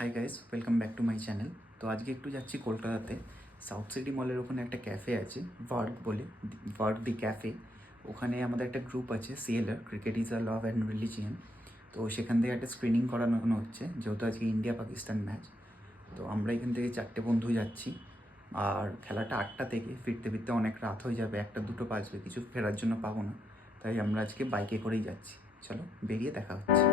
Hi guys, welcome back to my channel. তো আজকে একটু যাচ্ছি কলকাতাতে। সাউথ সিটি মলের ওখানে একটা ক্যাফে আছে, ভার্গ বলে, ভার্গ দি ক্যাফে। ওখানে আমাদের একটা গ্রুপ আছে, CLR, cricket is a love and religion. তো সেখান থেকে একটা স্ক্রিনিং করানো হচ্ছে, যেহেতু আজকে ইন্ডিয়া পাকিস্তান ম্যাচ। তো আমরা এখান থেকে 4টে বন্ধু যাচ্ছি। আর খেলাটা 8টা থেকে, ফিরতে ফিরতে অনেক রাত হয়ে যাবে, 1টা 2টো বাজবে, কিছু ফেরার জন্য পাবো না। তাই আমরা আজকে বাইকে করেই যাচ্ছি। চলো বেরিয়ে দেখা হচ্ছে।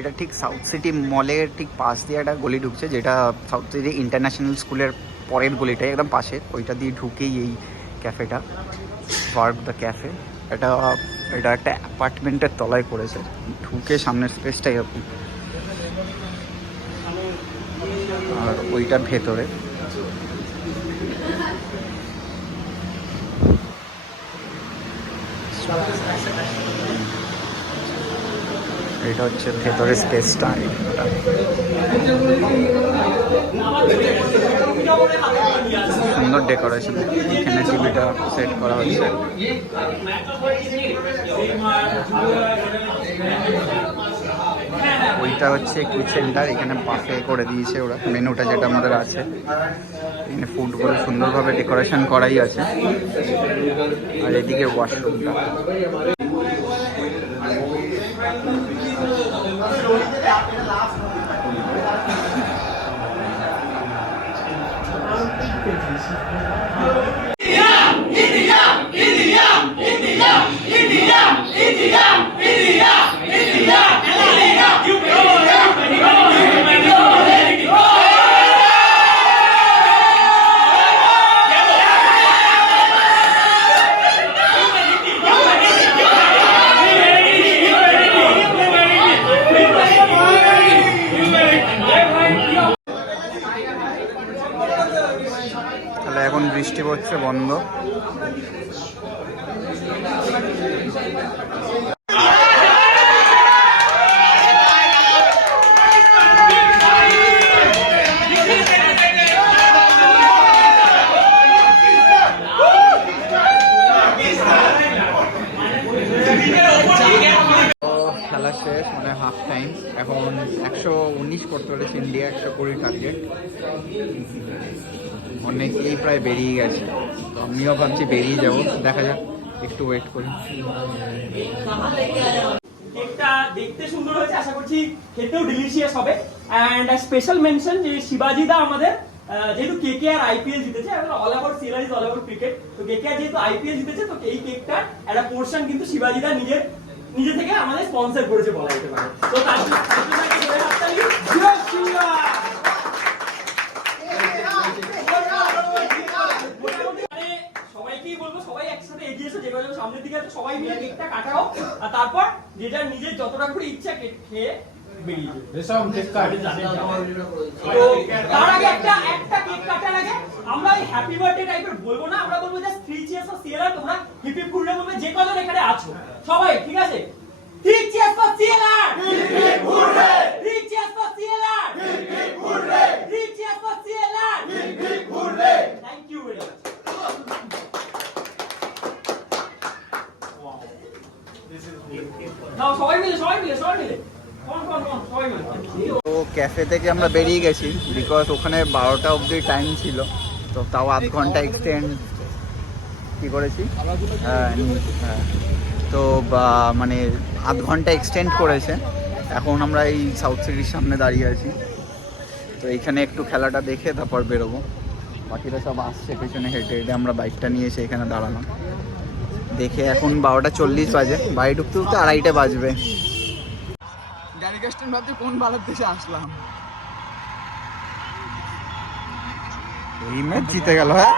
এটা ঠিক সাউথ সিটি মলের ঠিক পাশ দিয়ে একটা গলি ঢুকছে, যেটা সাউথ সিটি ইন্টারন্যাশনাল স্কুলের পরের গলিটাই একদম পাশে। ওইটা দিয়ে ঢুকেই এই ক্যাফেটা, ভার্গ দ্য ক্যাফে। এটা এটা একটা অ্যাপার্টমেন্টের তলায় পড়েছে। ঢুকে সামনের স্পেসটা এরকম, আর ওইটার ভেতরে এটা হচ্ছে ভেতরের স্পেসটা। সুন্দর ডেকোরেশন, এখানে টিভিটা সেট করা হয়েছে। ওইটা হচ্ছে কিচেনটা, এখানে পাফে করে দিয়েছে ওরা মেনুটা, যেটা আমাদের আছে। এখানে ফুডগুলো সুন্দরভাবে ডেকোরেশন করাই আছে। আর এদিকে ওয়াশরুমটা। তাহলে এখন বৃষ্টি পড়ছে, বন্ধ। খেলা শেষ, মানে হাফ টাইম। এখন 119 করতে পেরেছে ইন্ডিয়া, 120 টার্গেট। অনেকেই প্রায় বেরিয়ে গেছে, তো আমিও ভাবছি বেরিয়ে যাবো, দেখা যাক, একটু ওয়েট করি। কেকটা দেখতে সুন্দর হয়েছে, আশা করছি খেতেও ডিলিশিয়াস হবে। এন্ড স্পেশাল মেনশন যে শিবাজি দা আমাদের, যেহেতু কেকেআর আইপিএল জিতেছে, all about CLR is all about cricket, তো কেকেআর যেহেতু আইপিএল জিতেছে, তো এই কেকটা একটা পোর্শন কিন্তু শিবাজি দা নিজে থেকে আমাদের স্পন্সর করেছে বলা যেতে পারে। তো তার জন্য সবাইকেই বলবো, সবাই একসাথে এগিয়ে এসে, যে কজন সামনের দিকে আছে সবাই সবাই মিলে কেকটা কাটা হোক, আর তারপর যে যার নিজের যতটা করে ইচ্ছা কেক খেয়ে বেরিয়ে যাবে। তো তার আগে একটা কেক কাটার আগে আমরা ওই হ্যাপি বার্থডে টাইপের বলবো না, আমরা বলবো জাস্ট 3 চিয়ার্স ফর সিএলআর। তোমরা হিপ হিপ হুররে বলবে যে কজন এখানে আছো সবাই, ঠিক আছে? 3 cheers for CLR, hip hip hurray. 3 cheers for CLR, hip hip hurray. 3 cheers for CLR, hip hip hurray. Thank you very much. নাও সবাই মিলে সবাই মিলে সবাই মিলে। তো ক্যাফে থেকে আমরা বেরিয়ে গেছি বিকজ ওখানে 12টা অবধি টাইম ছিল, তো তাও আধ ঘন্টা এক্সটেন্ড কী করেছি, হ্যাঁ, তো মানে আধ ঘন্টা এক্সটেন্ড করেছে। এখন আমরা এই সাউথ সিটির সামনে দাঁড়িয়ে আছি, তো এইখানে একটু খেলাটা দেখে তারপর বেরোবো। বাকিরা সব আসছে পেছনে হেঁটে হেঁটে, আমরা বাইকটা নিয়ে এসে এখানে দাঁড়ালাম। দেখে এখন 12টা 40 বাজে, বাড়ি ঢুকতে ঢুকতে 2:30 বাজবে। গ্যারিগাস্টন ভাবছি কোন ভারত দেশে আসলাম। এই ম্যাচ জিতে গেল, হ্যাঁ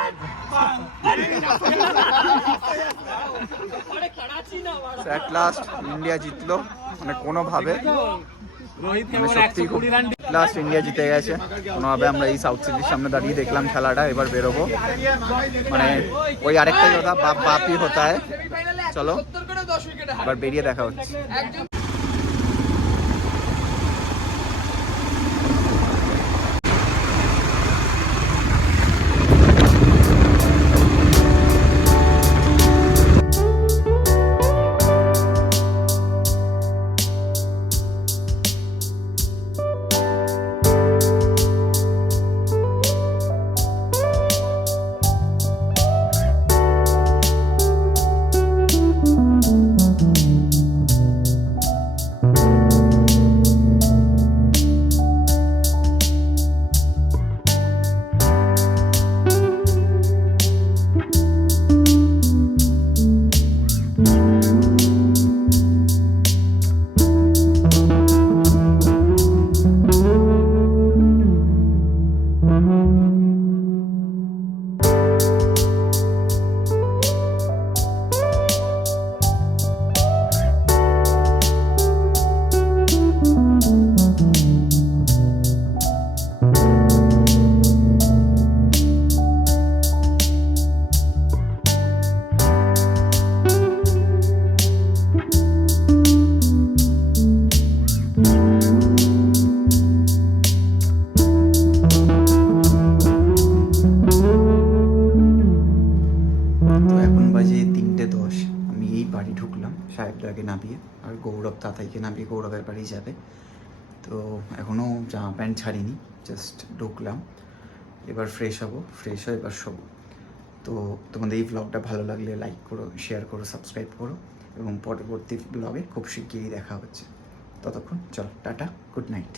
অ্যাট লাস্ট ইন্ডিয়া জিতলো, মানে কোনোভাবে, মানে সত্যি খুব লাস্ট ইন্ডিয়া জিতে গেছে কোনোভাবে। আমরা এই সাউথ সিটির সামনে দাঁড়িয়ে দেখলাম খেলাটা, এবার বেরোবো। মানে ওই আরেকটাই কথা, বাপ বাপই হতা হয়। চলো এবার বেরিয়ে দেখা হচ্ছে। সাহেবদাকে নামিয়ে, আর গৌরব তাতাইকে নামিয়ে গৌরবের বাড়ি যাবে। তো এখনও জামা প্যান্ট ছাড়িনি, জাস্ট ঢুকলাম। এবার ফ্রেশ হবো, ফ্রেশ হয়ে এবার শোবো। তো তোমাদের এই ব্লগটা ভালো লাগলে লাইক করো, শেয়ার করো, সাবস্ক্রাইব করো, এবং পরবর্তী ব্লগে খুব শিগগিরই দেখা হচ্ছে। ততক্ষণ চলো, টাটা, গুড নাইট।